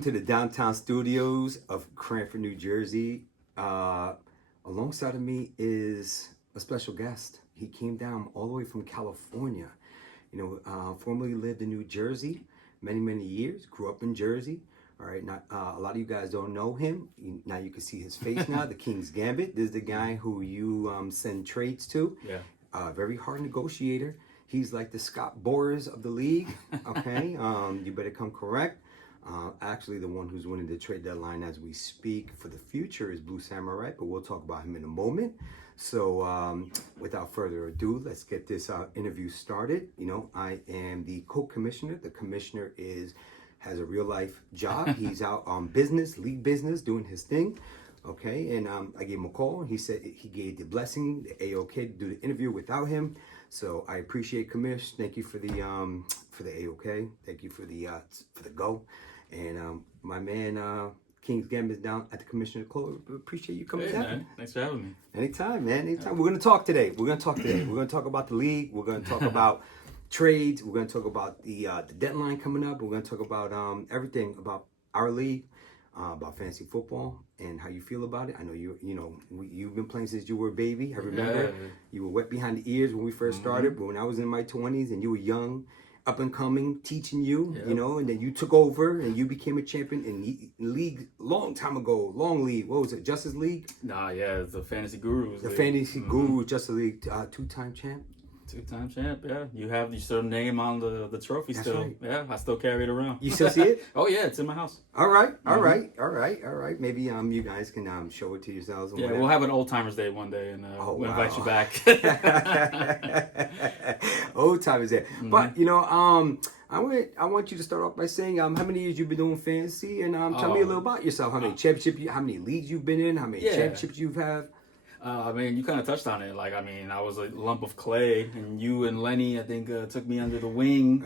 Welcome to the downtown studios of Cranford, New Jersey. Alongside of me is a special guest. He came down all the way from California. Formerly lived in New Jersey many years. Grew up in Jersey. All right, not a lot of you guys don't know him. Now you can see his face now. The Kings Gambet. This is the guy who you send trades to. Yeah. Very hard negotiator. He's like the Scott Boras of the league. Okay, you better come correct. Actually, the one who's winning the trade deadline as we speak for the future is Blue Samurai, but we'll talk about him in a moment. So without further ado, let's get this interview started. I am the co-commissioner. The commissioner has a real life job. He's out on league business, doing his thing. Okay, and I gave him a call. He said he gave the blessing, the AOK, to do the interview without him. So I appreciate Commish. Thank you for the AOK. Thank you for the go. And my man Kings Gambet is down at the Commissioner Club. Appreciate you coming down. Man. Thanks for having me. Anytime, man. Anytime. We're gonna talk today. We're gonna talk about the league. We're gonna talk about trades. We're gonna talk about the deadline coming up. We're gonna talk about everything about our league, about fantasy football and how you feel about it. I know you've been playing since you were a baby. I remember you were wet behind the ears when we first started. But when I was in my 20s and you were young, up and coming, teaching you, and then you took over and you became a champion in the league long time ago. Long league. What was it? Justice League? It's the Fantasy Gurus. The Fantasy Guru Justice League, two-time champ. Two-time champ, yeah. You have your name on the trophy. That's still. Right. Yeah, I still carry it around. You still see it? Oh yeah, it's in my house. All right. Maybe you guys can show it to yourselves. Yeah, we'll have an old timers day one day, and we'll invite you back. Old timers day. But I want you to start off by saying how many years you've been doing fantasy, and tell me a little about yourself. How many how many leagues you've been in, how many championships you've had. You kind of touched on it. I was a lump of clay, and you and Lenny, I think, took me under the wing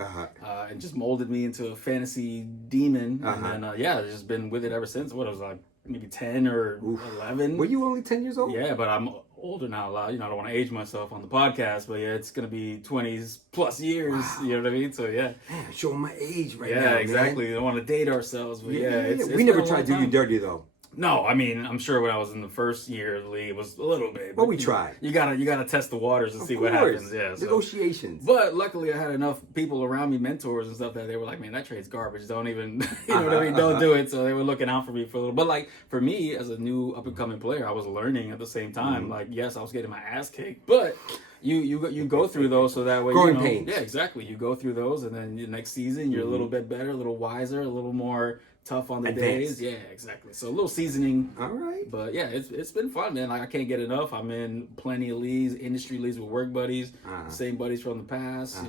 and just molded me into a fantasy demon. And then, I've just been with it ever since. What, I was like maybe 10 or 11. Were you only 10 years old? Yeah, but I'm older now. I don't want to age myself on the podcast, but it's going to be 20s plus years. Wow. You know what I mean? So, yeah. Man, showing my age now. Yeah, exactly. I don't want to date ourselves, but it's we never tried to do you dirty, though. No, I'm sure when I was in the first year of the league, it was a little bit. But we tried. You gotta test the waters and see what happens. Yeah, negotiations. But luckily, I had enough people around me, mentors and stuff, that they were like, "Man, that trade's garbage. Don't even, don't do it." So they were looking out for me for a little. But for me, as a new up and coming player, I was learning at the same time. Yes, I was getting my ass kicked, but you go through those so that way. Growing pains. Yeah, exactly. You go through those, and then the next season, you're a little bit better, a little wiser, a little more tough on the Advanced. days. Yeah, exactly. So a little seasening. All right. But yeah, it's been fun, man. I can't get enough. I'm in plenty of leagues, industry leagues with work buddies, same buddies from the past,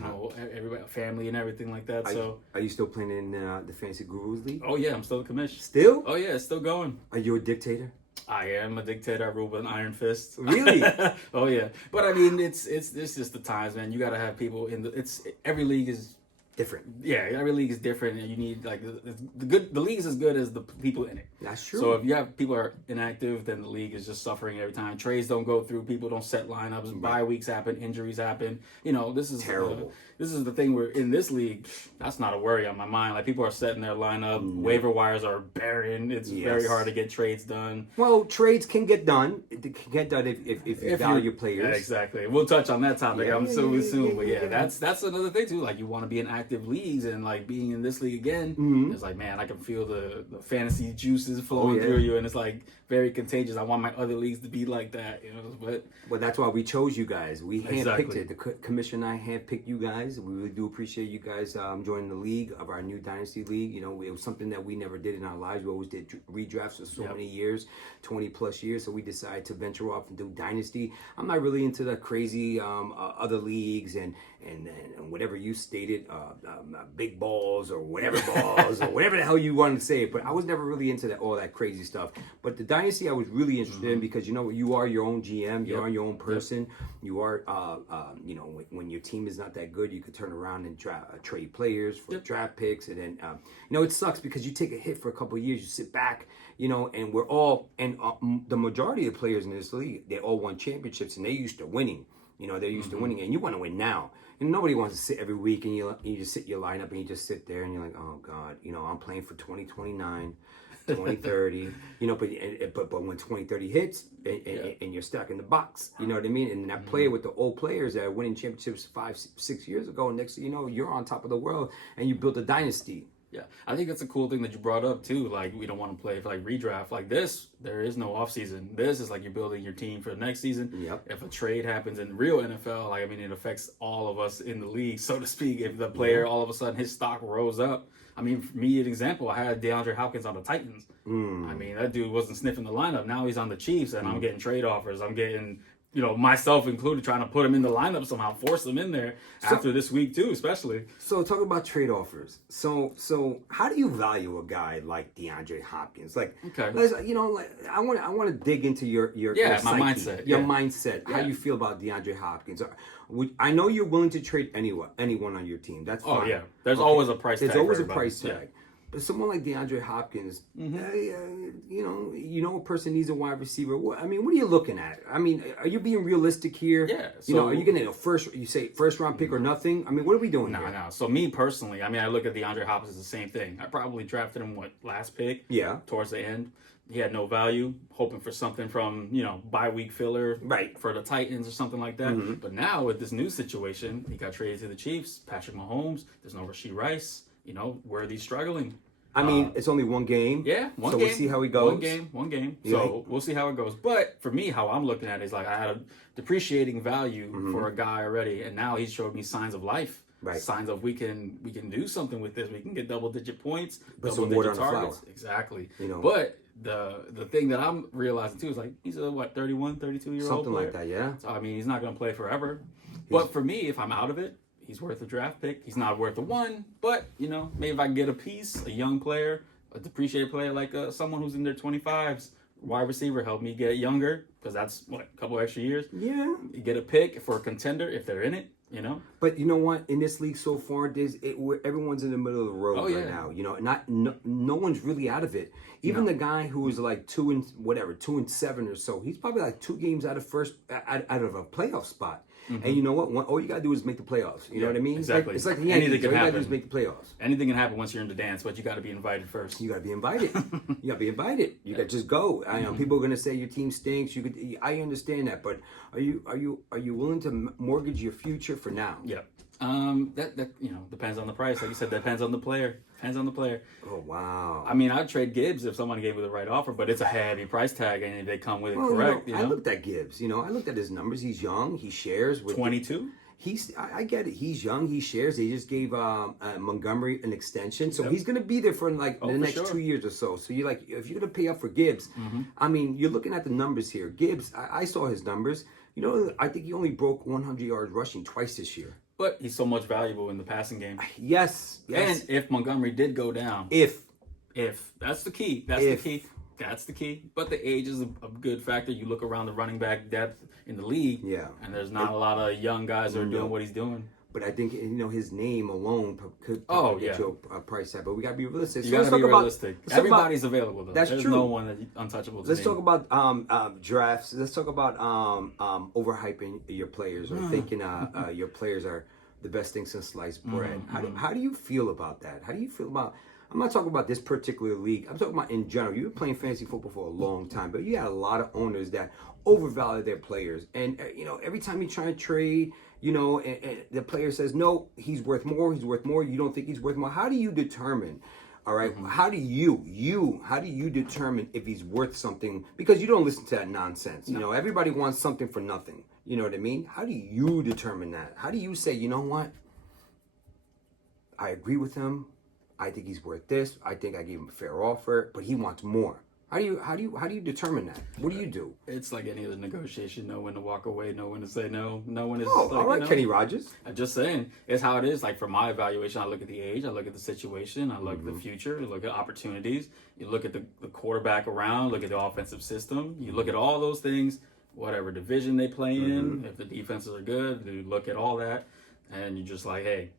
everybody, family and everything like that. Are you still playing in the Fantasy Gurus League? Oh yeah, I'm still a commish. Still? Oh yeah, it's still going. Are you a dictator? I am a dictator. I rule with an iron fist. Really? Oh yeah. But it's just the times, man. You got to have people every league is different. Yeah, every league is different, and you need the league is as good as the people in it. That's true. So if you have people are inactive, then the league is just suffering every time. Trades don't go through, people don't set lineups, bye weeks happen, injuries happen. This is terrible. This is the thing where in this league, that's not a worry on my mind. People are setting their lineup, waiver wires are barren. It's very hard to get trades done. Well, trades can get done. It can get done if you value your players. Yeah, exactly. We'll touch on that topic. I'm assuming soon. But that's another thing too. You want to be in active leagues, and being in this league again, it's man, I can feel the fantasy juices flowing through you, and it's very contagious. I want my other leagues to be like that, But that's why we chose you guys. We handpicked it. The commission and I handpicked you guys. We really do appreciate you guys joining the league of our new Dynasty League. It was something that we never did in our lives. We always did redrafts for so many years, 20 plus years. So we decided to venture off and do Dynasty. I'm not really into the crazy other leagues and whatever you stated, big balls or whatever balls or whatever the hell you wanted to say. But I was never really into all that crazy stuff. But the Dynasty I was really interested in because you are your own GM, you are your own person. You are when your team is not that good, you could turn around and trade players for draft picks, and then it sucks because you take a hit for a couple of years, you sit back, and we're all the majority of players in this league, they all won championships and they used to winning. They're used to winning, and you want to win now. and nobody wants to sit every week and you just sit your lineup and you just sit there and you're like, oh God, I'm playing for 2029. 2030, but when 2030 hits and you're stuck in the box, you know what I mean? And that player with the old players that are winning championships 5-6 years ago, and next thing you know, you're on top of the world and you built a dynasty. Yeah, I think that's a cool thing that you brought up too. Like, we don't want to play for like redraft like this. There is no off season. This is like you're building your team for the next season. Yep. If a trade happens in real NFL, like, I mean, it affects all of us in the league, so to speak. If the player all of a sudden his stock rose up. I mean, for me, an example, I had DeAndre Hopkins on the Titans. I mean, that dude wasn't sniffing the lineup. Now he's on the Chiefs, and I'm getting trade offers. I'm getting, myself included, trying to put him in the lineup somehow, force him in there after this week too, especially. So talk about trade offers. So how do you value a guy like DeAndre Hopkins? Like, okay, I want to dig into your my psyche, mindset, your mindset. How you feel about DeAndre Hopkins? I know you're willing to trade anyone on your team. That's fine. Oh yeah, there's always a price tag. There's always a everybody. price tag. Yeah. But someone like DeAndre Hopkins, a person needs a wide receiver. What are you looking at? I mean, are you being realistic here? Yeah. Are you getting a first round pick or nothing? I mean, what are we doing here? No. So me personally, I mean, I look at DeAndre Hopkins as the same thing. I probably drafted him last pick. Yeah. Towards the end, he had no value. Hoping for something from bye week filler, right, for the Titans or something like that. But now with this new situation, he got traded to the Chiefs. Patrick Mahomes. There's no Rashee Rice. Worthy's struggling. I mean, it's only one game. Yeah, one game. So we'll see how he goes. One game. So we'll see how it goes. But for me, how I'm looking at it is like I had a depreciating value for a guy already, and now he's showed me signs of life. Right. Signs of we can do something with this. We can get double-digit points, double-digit targets. Exactly. But the thing that I'm realizing too is like he's a 31, 32-year-old something player. Like that, yeah. So I mean, he's not going to play forever. But for me, if I'm out of it, he's worth a draft pick. He's not worth a one, but maybe if I can get a piece, a young player, a depreciated player like someone who's in their 25s, wide receiver, help me get younger because that's a couple extra years. Yeah, you get a pick for a contender if they're in it. But you know what? In this league so far, everyone's in the middle of the road right now. No one's really out of it. Even the guy who was like 2-7 or so, he's probably like 2 games out of a playoff spot. And you know what? All you gotta do is make the playoffs. You know what I mean? Exactly. It's like the Yankees. Anything can all you happen. gotta do is make the playoffs. Anything can happen once you're in the dance, but you got to be invited first. You got to be invited. You got to be invited. You got to just go. I know people are gonna say your team stinks. I understand that, but are you willing to mortgage your future for now? Yeah. That depends on the price. Like you said, depends on the player. Oh wow. I mean, I'd trade Gibbs if someone gave me the right offer, but it's a heavy price tag, and they come with it correct. I looked at Gibbs. I looked at his numbers. He's young. He shares with 22. I get it. He's young. He shares. They just gave Montgomery an extension, so he's going to be there for the next 2 years or so. So you're like, if you're going to pay up for Gibbs, I mean, you're looking at the numbers here. Gibbs, I saw his numbers. I think he only broke 100 yards rushing twice this year. But he's so much valuable in the passing game. Yes. And if Montgomery did go down, if that's the key, That's the key. But the age is a good factor. You look around the running back depth in the league, and there's not a lot of young guys that are doing what he's doing. But I think his name alone could get you a price tag. But we gotta be realistic. You gotta be realistic. Everybody's available though. There's true. No one that's untouchable. Let's talk about drafts. Let's talk about overhyping your players or thinking your players are the best thing since sliced bread. How do you feel about that? How do you feel about? I'm not talking about this particular league. I'm talking about in general. You've been playing fantasy football for a long time, but you got a lot of owners that overvalue their players. And, every time you try to trade, and the player says, no, he's worth more. You don't think he's worth more. How do you determine, all right, how do you determine if he's worth something? Because you don't listen to that nonsense. No. Everybody wants something for nothing. You know what I mean? How do you determine that? How do you say, you know what? I agree with him. I think he's worth this. I think I gave him a fair offer, but he wants more. How do you determine that? What do you do? It's like any other negotiation. Know when to walk away. Know when to say no. Know when to. All right, Kenny Rogers. I'm just saying, it's how it is. Like for my evaluation, I look at the age, I look at the situation, I look at the future, I look at opportunities. You look at the quarterback around, look at the offensive system. You look at all those things. Whatever division they play in, if the defenses are good, you look at all that, and you're just like, hey.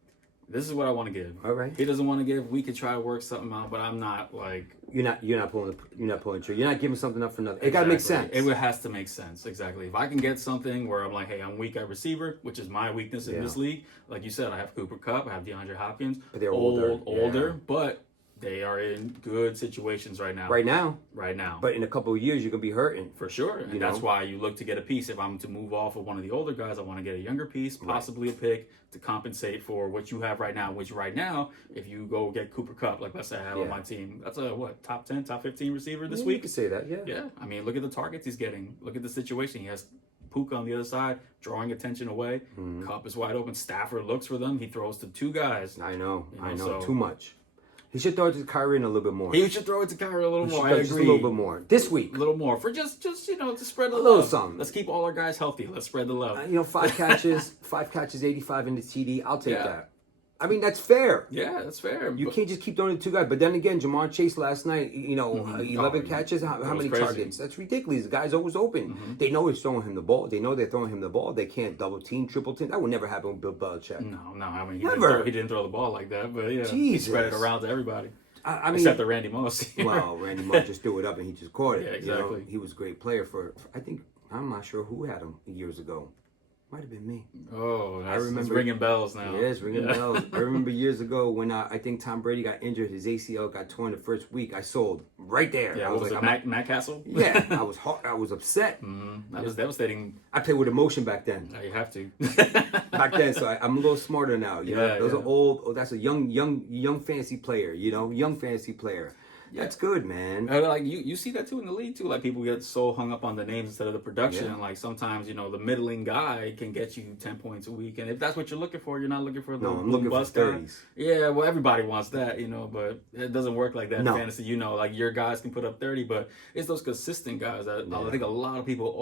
this is what I want to give. All right. He doesn't want to give. We could try to work something out, but I'm not like you're not pulling trigger. You're not giving something up for nothing. It gotta make sense. It has to make sense. Exactly. If I can get something where I'm like, hey, I'm weak at receiver, which is my weakness in this league. Like you said, I have Cooper Kupp, I have DeAndre Hopkins, but they're older, but they are in good situations right now. Right now. But in a couple of years, you're going to be hurting. For sure. And that's why you look to get a piece. If I'm to move off of one of the older guys, I want to get a younger piece, possibly a pick to compensate for what you have right now, which right now, if you go get Cooper Kupp, like let's say I have on my team, that's a, top 10, top 15 receiver this week? You can say that, Yeah. I mean, look at the targets he's getting. Look at the situation. He has Puka on the other side, drawing attention away. Kupp is wide open. Stafford looks for them. He throws to two guys. I know. So, too much. He should throw it to Kyrie a little bit more. He should throw it to Kyrie a little more. I agree. Just a little bit more. This week. A little more. For just to spread the love. Little something. Let's keep all our guys healthy. Let's spread the love. 5 catches, 85 in the TD. I'll take that. I mean, that's fair. Yeah, that's fair. You can't just keep throwing it to two guys. But then again, Jamar Chase last night, 11 catches. How many targets? That's ridiculous. The guy's always open. They know he's throwing him the ball. They know they're throwing him the ball. They can't double team, triple team. That would never happen with Bill Belichick. No. I mean, he didn't throw the ball like that. But yeah, he spread it around to everybody. I mean, except the Randy Moss. Well, Randy Moss just threw it up and he just caught it. Yeah, exactly. He was a great player for I think, I'm not sure who had him years ago. Might have been me. Oh, I remember. It's ringing bells now. Yeah, it's ringing bells. I remember years ago when I think Tom Brady got injured, his ACL got torn the first week. I sold right there. Yeah, I was like, Matt Castle? Yeah, I was upset. That was devastating. I played with emotion back then. Yeah, you have to. Back then, so I'm a little smarter now. Those are old. Oh, that's a young fantasy player. Young fantasy player. Yeah, that's good, man. Like you see that too in the league too. Like people get so hung up on the names instead of the production. And like sometimes the middling guy can get you 10 points a week. And if that's what you're looking for, you're not looking for the I'm looking for 30s. Yeah, well everybody wants that, but it doesn't work like that in fantasy. Like your guys can put up 30, but it's those consistent guys that I think a lot of people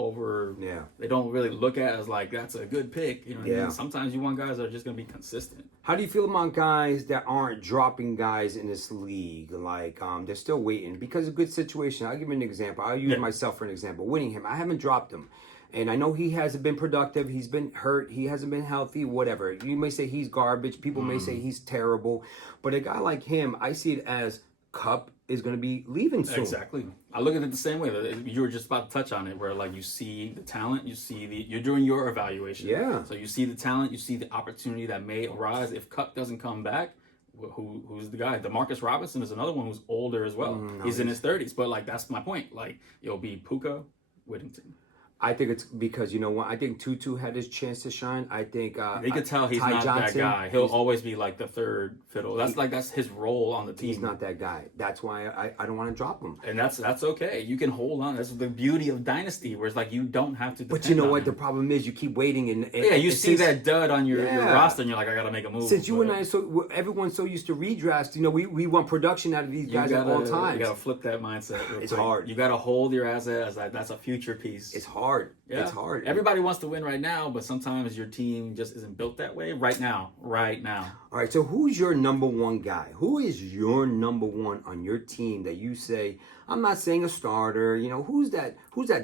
they don't really look at as like that's a good pick. What I mean? Sometimes you want guys that are just gonna be consistent. How do you feel about guys that aren't dropping guys in this league? Like they're still waiting because of good situation. I'll give you an example. I'll use myself for an example. Whittingham, I haven't dropped him. And I know he hasn't been productive. He's been hurt. He hasn't been healthy, whatever. You may say he's garbage. People may say he's terrible. But a guy like him, I see it as Kupp is going to be leaving soon. Exactly. I look at it the same way. You were just about to touch on it, where like you see the talent, you're doing your evaluation. Yeah. So you see the talent, you see the opportunity that may arise if Kupp doesn't come back. Who's the guy? DeMarcus Robinson is another one who's older as well. He's in his 30s, but like that's my point. Like it'll be Puka, Whittington. I think it's because I think Tutu had his chance to shine. I think you could tell he's not Johnson, that guy. He'll always be like the third fiddle. That's his role on the team. He's not that guy. That's why I don't want to drop him. And that's okay. You can hold on. That's the beauty of Dynasty, where it's like you don't have to. But you know what? The problem is you keep waiting and you see that dud on your roster and you're like, I gotta make a move. Since you and I everyone's so used to redrafts, we want production out of these guys at all times. You gotta flip that mindset. It's hard. You gotta hold your asset as that's a future piece. It's hard. Yeah. It's hard. Everybody wants to win right now, but sometimes your team just isn't built that way right now. All right, so who's your number one guy? Who is your number one on your team that you say, I'm not saying a starter, who's that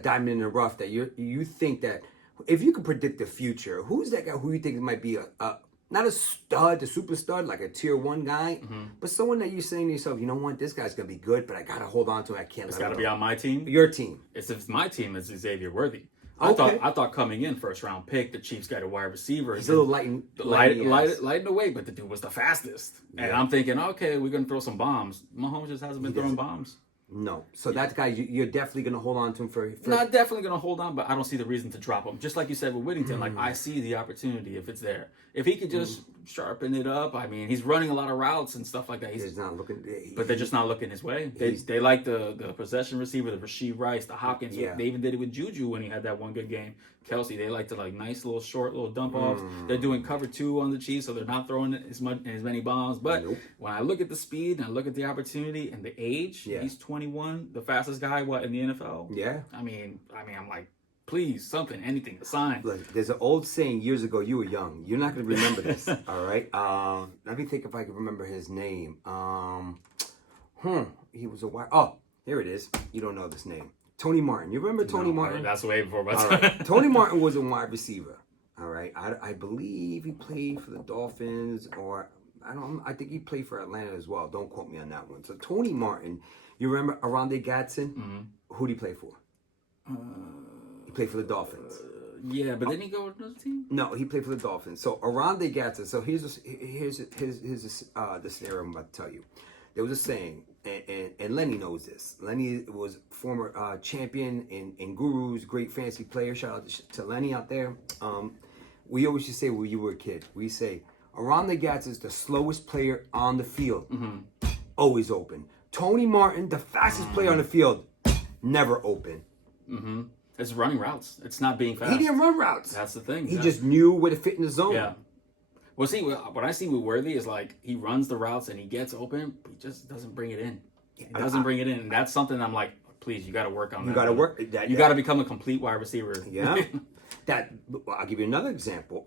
diamond in the rough that you think that if you could predict the future, who's that guy who you think might be a not a stud, a super stud, like a tier 1 guy, but someone that you're saying to yourself, you know what, this guy's going to be good, but I got to hold on to him. I can't. It's got to be on my team? Your team. If it's my team, it's Xavier Worthy. Okay. I thought coming in first round pick, the Chiefs got a wide receiver. He's a little lighting away, but the dude was the fastest. Yeah. And I'm thinking, okay, we're gonna throw some bombs. Mahomes just hasn't been throwing bombs. No. So that guy, you're definitely going to hold on to him for... Not definitely going to hold on, but I don't see the reason to drop him. Just like you said with Whittington, like I see the opportunity if it's there. If he could just sharpen it up, I mean, he's running a lot of routes and stuff like that. He's not looking... But they're just not looking his way. They like the possession receiver, the Rasheed Rice, the Hopkins. Yeah. They even did it with Juju when he had that one good game. Kelsey, they like to nice little short little dump offs. They're doing cover 2 on the Chiefs, so they're not throwing as many bombs. But when I look at the speed and I look at the opportunity and the age, he's 21, the fastest guy in the NFL. Yeah. I mean, I'm like, please, something, anything, a sign. Look, there's an old saying years ago. You were young. You're not going to remember this. All right. Let me think if I can remember his name. He was a wide. Oh, here it is. You don't know this name. Tony Martin. You remember Tony Martin? That's way before my time. Right. Tony Martin was a wide receiver. All right. I believe he played for the Dolphins, or I think he played for Atlanta as well. Don't quote me on that one. So Tony Martin, you remember Aronde Gatson? Mm-hmm. Who did he play for? He played for the Dolphins. Yeah, but didn't he go with another team? No, he played for the Dolphins. So Aronde Gatson. So here's the scenario I'm about to tell you. There was a saying, and Lenny knows this. Lenny was former champion in Gurus, great fantasy player. Shout out to Lenny out there. We always used to say when you were a kid, we say, Aronde Gatson is the slowest player on the field. Mm-hmm. Always open. Tony Martin, the fastest player on the field, never open. Mm-hmm. It's running routes. It's not being fast. He didn't run routes. That's the thing. He just knew where to fit in the zone. Yeah. Well, see, what I see with Worthy is like he runs the routes and he gets open, but he just doesn't bring it in. He doesn't bring it in. And that's something I'm like, please, you got to work on that. You got to work. You got to become a complete wide receiver. Yeah. I'll give you another example.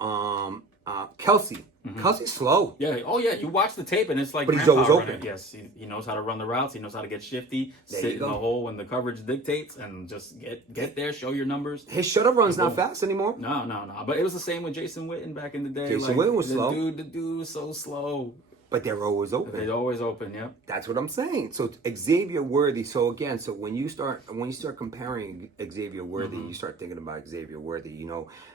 Kelsey. Mm-hmm. Kelsey's slow. Yeah. Oh, yeah. You watch the tape and it's like, but he's always open. Yes. He knows how to run the routes. He knows how to get shifty, sit in the hole when the coverage dictates, and just get there, show your numbers. His shuttle run's not fast anymore. No. But it was the same with Jason Witten back in the day. Jason Witten was slow. The dude was so slow. But they're always open. They're always open, yep. That's what I'm saying. So Xavier Worthy. So again, when you start comparing Xavier Worthy, you start thinking about Xavier Worthy.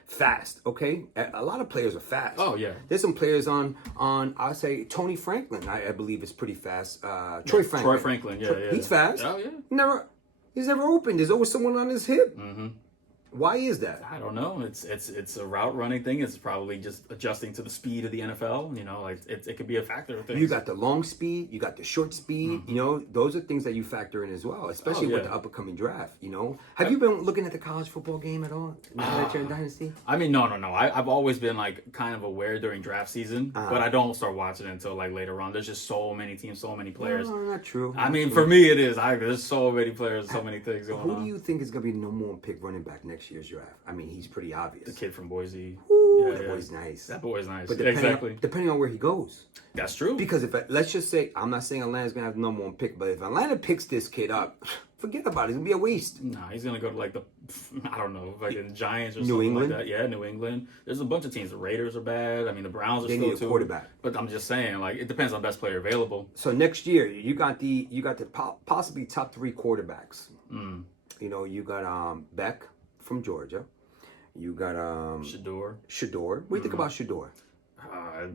Fast. Okay, a lot of players are fast. Oh yeah. There's some players on I'll say Tony Franklin. I believe is pretty fast. Troy Franklin. Troy Franklin. Yeah. He's fast. Oh yeah. He's never open. There's always someone on his hip. Mm-hmm. Why is that? I don't know. It's a route running thing. It's probably just adjusting to the speed of the NFL. It could be a factor of things. You got the long speed, you got the short speed. Mm-hmm. Those are things that you factor in as well, especially with the upcoming draft. Have you been looking at the college football game at all? Now that you're in Dynasty? I mean, no. I've always been like kind of aware during draft season, but I don't start watching it until like later on. There's just so many teams, so many players. No, not true. I mean, for me, it is. There's so many players, so many things going on. Who do you think is going to be the number one pick running back next year's draft? I mean, he's pretty obvious. The kid from Boise. Ooh, that boy's nice. That boy's nice. But depending on where he goes. That's true. Because let's just say, I'm not saying Atlanta's going to have the number one pick, but if Atlanta picks this kid up, forget about it. It's going to be a waste. Nah, he's going to go to like I don't know, like the Giants or New something England? like that. Yeah, New England. There's a bunch of teams. The Raiders are bad. I mean, the Browns are still need a quarterback. But I'm just saying, like, it depends on best player available. So next year, you got the possibly top 3 quarterbacks. Mm. You got Beck from Georgia. You got Shador. What do you think about Shador?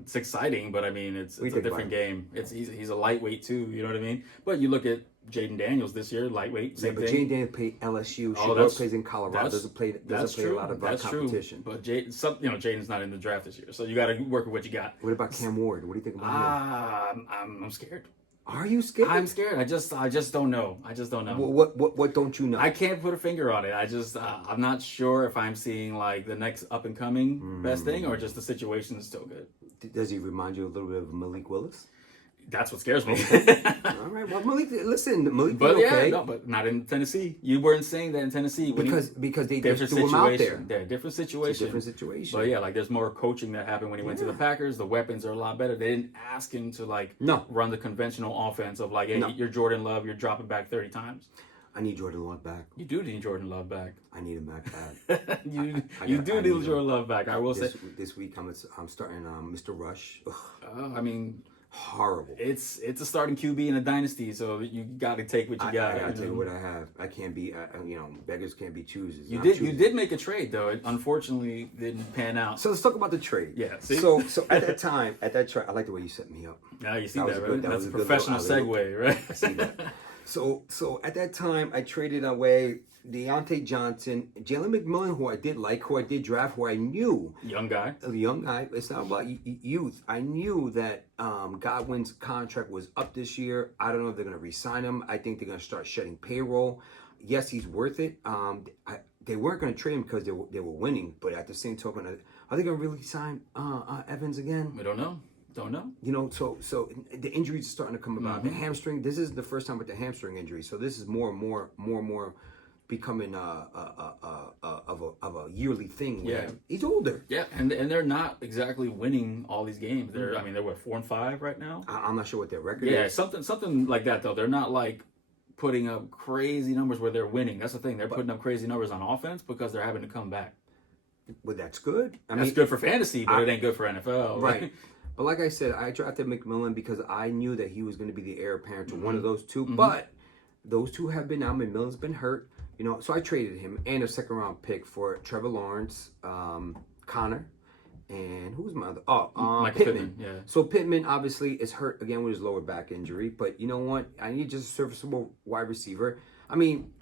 It's exciting, but I mean, it's a different game. He's a lightweight too. You know what I mean? But you look at Jaden Daniels this year, lightweight. Same thing. Jaden Daniels played LSU. Shador plays in Colorado. Doesn't play a lot of competition. True. But Jaden's not in the draft this year, so you got to work with what you got. What about Cam Ward? What do you think about him? I'm scared. Are you scared? I'm scared. I just don't know. I just don't know. What don't you know? I can't put a finger on it. I'm not sure if I'm seeing like the next up and coming best thing or just the situation is still good. Does he remind you a little bit of Malik Willis? That's what scares me. All right. Well, Malik okay. No, but not in Tennessee. You weren't saying that in Tennessee because they just threw him out there. They're different situation. Different situation. But yeah, like there's more coaching that happened when he went to the Packers. The weapons are a lot better. They didn't ask him to run the conventional offense of like, hey, you're Jordan Love, you're dropping back 30 times. I need Jordan Love back. You do need Jordan Love back. I need him back bad. you do need Jordan Love back. I will say this week I'm starting Mr. Rush. I mean. Horrible. It's a starting QB in a dynasty, so you got to take what you got. I got to take what I have. I can't be, beggars can't be choosers. You did make a trade though. It unfortunately didn't pan out. So let's talk about the trade. Yeah. See? So at that trade, I like the way you set me up. Now you see that, right? That's a professional segue, right? I see that. So at that time, I traded away Deontay Johnson, Jalen McMillan, who I did like, who I did draft, who I knew. Young guy. It's not about youth. I knew that Godwin's contract was up this year. I don't know if they're going to re-sign him. I think they're going to start shedding payroll. Yes, he's worth it. They weren't going to trade him because they were winning, but at the same token, are they going to really sign Evans again? We don't know. So the injuries are starting to come about. The hamstring. This is the first time with the hamstring injury. So this is more and more becoming of a yearly thing. Yeah, he's older. Yeah, and they're not exactly winning all these games. They're 4-5 right now. I'm not sure what their record Yeah, is. something like that though. They're not like putting up crazy numbers where they're winning. That's the thing. They're putting up crazy numbers on offense because they're having to come back. Well, that's good. That's good for fantasy, but it ain't good for NFL. Right. But like I said, I drafted McMillan because I knew that he was going to be the heir apparent to one of those two. But those two have been out. McMillan's been hurt. So I traded him and a second round pick for Trevor Lawrence, Connor, and who's my other? Pittman. Yeah. So Pittman obviously is hurt again with his lower back injury. But you know what? I need just a serviceable wide receiver. I mean,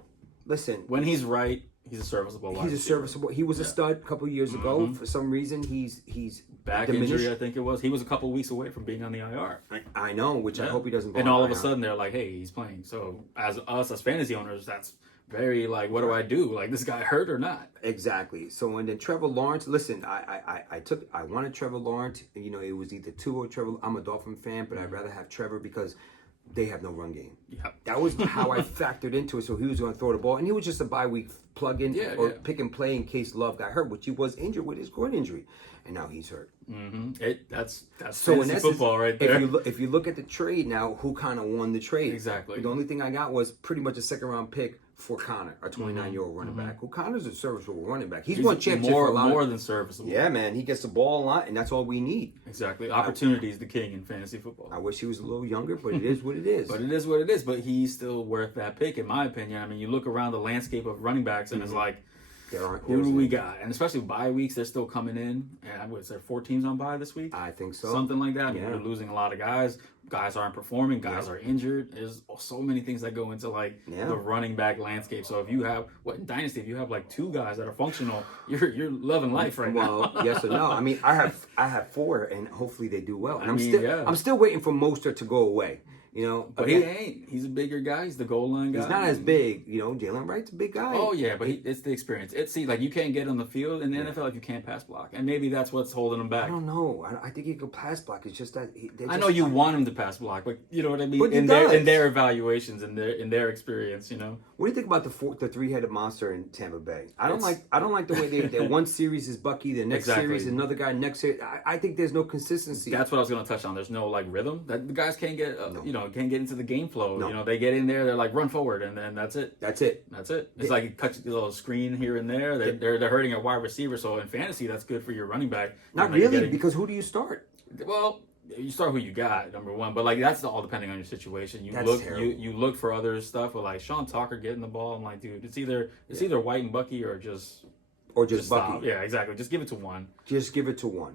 listen. When he's right, he's a serviceable wide receiver. He was a stud a couple of years ago. For some reason, he's back diminished. injury. I think it was. He was a couple of weeks away from being on the IR. I know, which I hope he doesn't go And on all IR. of a sudden, they're like, "Hey, he's playing." So as us as fantasy owners, that's very like, what do I do? Like, this guy hurt or not? Exactly. So and then Trevor Lawrence. Listen, I wanted Trevor Lawrence. It was either Tua or Trevor. I'm a Dolphin fan, but I'd rather have Trevor because they have no run game. Yeah. That was how I factored into it. So he was going to throw the ball, and he was just a bye week plug-in or pick and play in case Love got hurt, which he was injured with his groin injury, and now he's hurt. That's So in fantasy essence, football right there. If you look at the trade now, who kind of won the trade? Exactly. The only thing I got was pretty much a second round pick for Connor, a 29-year-old running back. Who Connor's a serviceable running back. He's won championships for a lot. More than serviceable. Yeah, man, he gets the ball a lot, and that's all we need. Exactly. Opportunity is the king in fantasy football. I wish he was a little younger, but it is what it is. But it is what it is. But he's still worth that pick, in my opinion. I mean, you look around the landscape of running backs, and it's like, who do we got? And especially bye weeks, they're still coming in. And is there 4 teams on bye this week? I think so. Something like that. I mean, they're losing a lot of guys. Guys aren't performing. Guys are injured. There's so many things that go into the running back landscape. So if you have in Dynasty, if you have like 2 guys that are functional, you're loving life right now. Well, yes or no. I mean, I have 4, and hopefully they do well. And I'm I'm still waiting for Mostert to go away. But he ain't. He's a bigger guy. He's the goal line guy. He's not as big. Jalen Wright's a big guy. Oh, yeah, but it's the experience. You can't get on the field in the NFL if you can't pass block. And maybe that's what's holding him back. I don't know. I think he could pass block. It's just that... I know you want him to pass block, but you know what I mean? But in their evaluations, in their experience, What do you think about the 3-headed monster in Tampa Bay? I don't like the way they one series is Bucky, the next series is another guy, next series... I think there's no consistency. That's what I was going to touch on. There's no rhythm. That the guys can't get can't get into the game flow. No. They get in there, they're like, run forward, and then that's it. That's it. It's like it cuts a little screen here and there. They're hurting a wide receiver. So in fantasy, that's good for your running back. Not really, because who do you start? Well, you start who you got, number one. But that's all depending on your situation. You look for other stuff. But like Sean Tucker getting the ball, I'm like, dude, it's either White and Bucky or just Bucky. Stop. Yeah, exactly. Just give it to one. Just give it to one.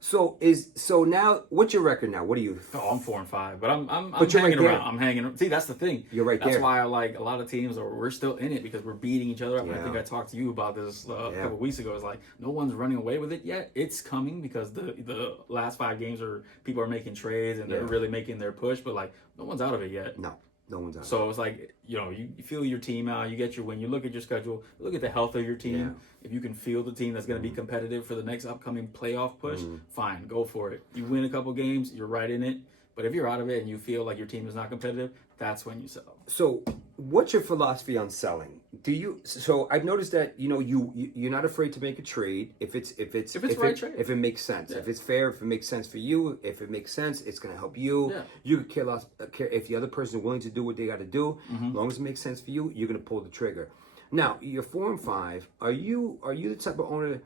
So now, what's your record now? What are you? Oh, I'm 4-5, but I'm hanging around. I'm hanging. See, that's the thing. You're right there. That's why I like a lot of teams we're still in it because we're beating each other up. Yeah. I think I talked to you about this a couple of weeks ago. It's like no one's running away with it yet. It's coming because the last 5 games people are making trades and they're really making their push, but like no one's out of it yet. No one's out. So it's like, you feel your team out, you get your win, you look at your schedule, you look at the health of your team. Yeah. If you can feel the team that's going to be competitive for the next upcoming playoff push, fine, go for it. You win a couple games, you're right in it. But if you're out of it and you feel like your team is not competitive, that's when you sell. So, what's your philosophy on selling? So I've noticed that you're not afraid to make a trade if it makes sense. Yeah. If it's fair, if it makes sense for you, if it makes sense, it's going to help you. Yeah. You could care if the other person is willing to do what they got to do. As long as it makes sense for you, you're going to pull the trigger. Now, you're 4-5. Are you the type of owner?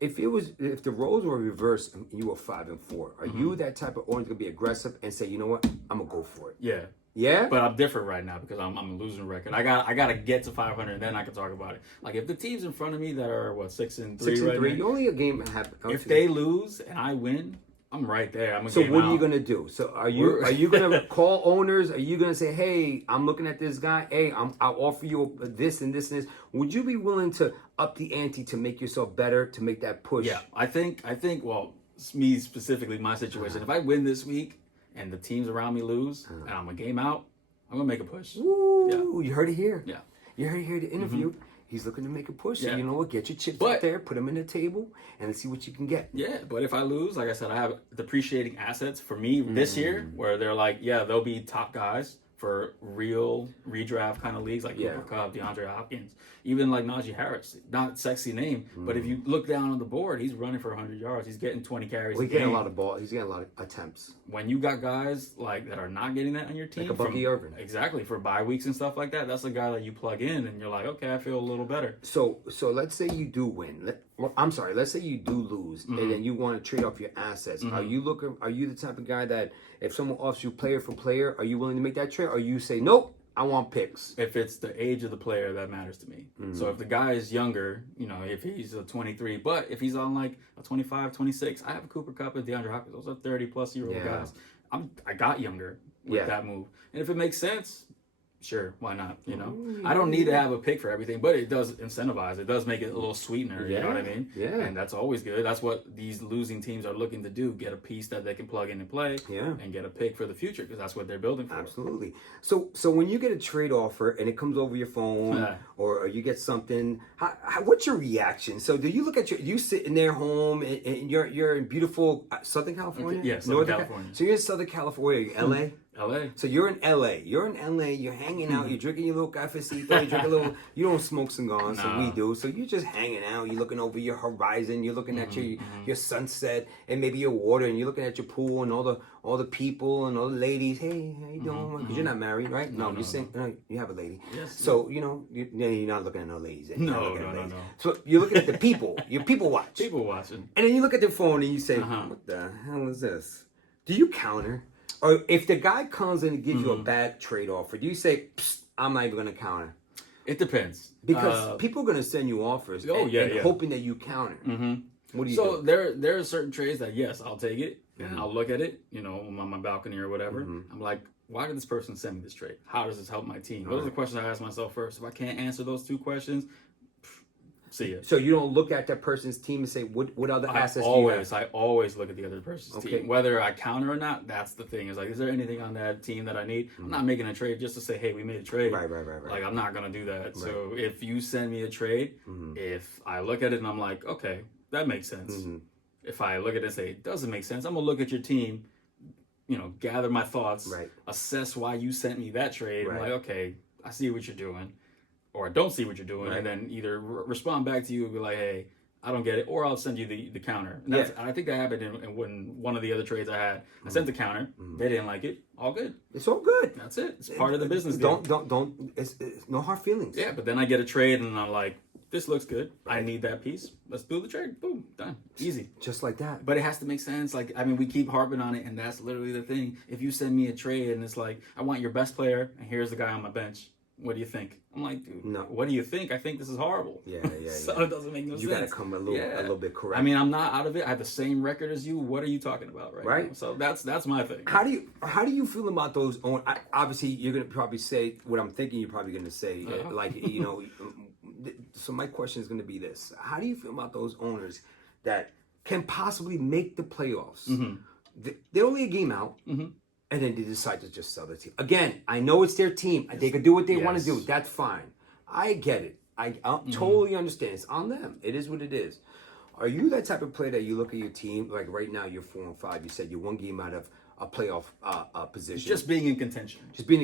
If the roles were reversed and you were 5-4, are you that type of owner going to be aggressive and say, you know what, I'm gonna go for it? Yeah. Yeah. But I'm different right now because I'm a losing record. I gotta get to 500 and then I can talk about it. Like if the teams in front of me that are 6-3 right now, you only a game and a half. If they lose and I win, I'm right there. I'm so what are you gonna do? So are you gonna call owners? Are you gonna say, hey, I'm looking at this guy. Hey, I'll offer you this and this and this. Would you be willing to up the ante to make yourself better, to make that push? Yeah, I think. Well, me specifically, my situation. If I win this week and the teams around me lose and I'm a game out, I'm gonna make a push. Woo! Yeah. You heard it here. Yeah, you heard it here. The interview. He's looking to make a push. Yeah. So you know what? Get your chips out there, put them in the table, and see what you can get. Yeah, but if I lose, like I said, I have depreciating assets for me this year where they're like, they'll be top guys for real redraft kind of leagues like Cooper Kupp, DeAndre Hopkins, even like Najee Harris. Not sexy name, but if you look down on the board, he's running for 100 yards. He's getting 20 carries. He's getting a lot of ball. He's getting a lot of attempts. When you got guys like that are not getting that on your team, like a Bucky Irvin, exactly, for bye weeks and stuff like that, that's a guy that you plug in and you're like, okay, I feel a little better. So let's say you do win. Well, I'm sorry. Let's say you do lose, and then you want to trade off your assets. Are you the type of guy that if someone offers you player for player, are you willing to make that trade, or you say nope? I want picks. If it's the age of the player, that matters to me. So if the guy is younger, if he's a 23, but if he's on like a 25, 26, I have a Cooper Kupp and DeAndre Hopkins. Those are 30-plus-year-old guys. I got younger with that move. And if it makes sense, sure, why not? I don't need to have a pick for everything, but it does incentivize. It does make it a little sweetener. You know what I mean? Yeah. And that's always good. That's what these losing teams are looking to do: get a piece that they can plug in and play, and get a pick for the future, because that's what they're building for. Absolutely. So when you get a trade offer and it comes over your phone, or you get something, what's your reaction? So do you look at you sitting there home and you're in beautiful Southern California? Yeah, Southern California. So you're in Southern California, LA. LA. So you're in LA. You're hanging out. You're drinking your little cafecito. You don't smoke cigars, so we do. So you're just hanging out. You're looking over your horizon. You're looking at your sunset and maybe your water, and you're looking at your pool and all the people and all the ladies. Hey, how you doing? Because you're not married, right? No, you have a lady. Yes. So you're not looking at no ladies. No. So you're looking at the people. You're people watch. People watching. And then you look at the phone and you say, "What the hell is this?" Do you counter? Or if the guy comes in and gives you a bad trade offer, do you say, Psst, I'm not even going to counter? It depends. Because people are going to send you offers hoping that you counter. What do you do? So there are certain trades that, yes, I'll take it, and I'll look at it, on my balcony or whatever. I'm like, why did this person send me this trade? How does this help my team? Those are the questions I ask myself first. If I can't answer those two questions, see ya. So you don't look at that person's team and say, what other assets do you have? I always look at the other person's team. Whether I counter or not, that's the thing. Is like, is there anything on that team that I need? I'm not making a trade just to say, hey, we made a trade. Right. Like, I'm not going to do that. Right. So if you send me a trade, if I look at it and I'm like, okay, that makes sense. If I look at it and say, it doesn't make sense, I'm going to look at your team, gather my thoughts, assess why you sent me that trade. I'm like, okay, I see what you're doing. Or I don't see what you're doing, and then either respond back to you and be like, hey, I don't get it, or I'll send you the counter. And I think that happened in one of the other trades I had. I sent the counter. They didn't like it. All good. It's all good. That's it. It's part of the business. Don't. It's no hard feelings. Yeah, but then I get a trade, and I'm like, this looks good. I need that piece. Let's do the trade. Boom, done. Easy. Just like that. But it has to make sense. Like, I mean, we keep harping on it, and that's literally the thing. If you send me a trade, and it's like, I want your best player, and here's the guy on my bench. What do you think? I'm like, dude, no. What do you think? I think this is horrible. Yeah. So it doesn't make no sense. You got to come a little bit correct. I mean, I'm not out of it. I have the same record as you. What are you talking about right now? So that's my thing. How do you feel about those own? Obviously, you're going to probably say what I'm thinking. You're probably going to say So my question is going to be this: how do you feel about those owners that can possibly make the playoffs? They're only a game out. And then they decide to just sell the team. Again, I know it's their team. They can do what they want to do. That's fine. I get it. I totally understand. It's on them. It is what it is. Are you that type of player that you look at your team, like right now you're 4-5, you said you're one game out of a playoff position. Just being in contention.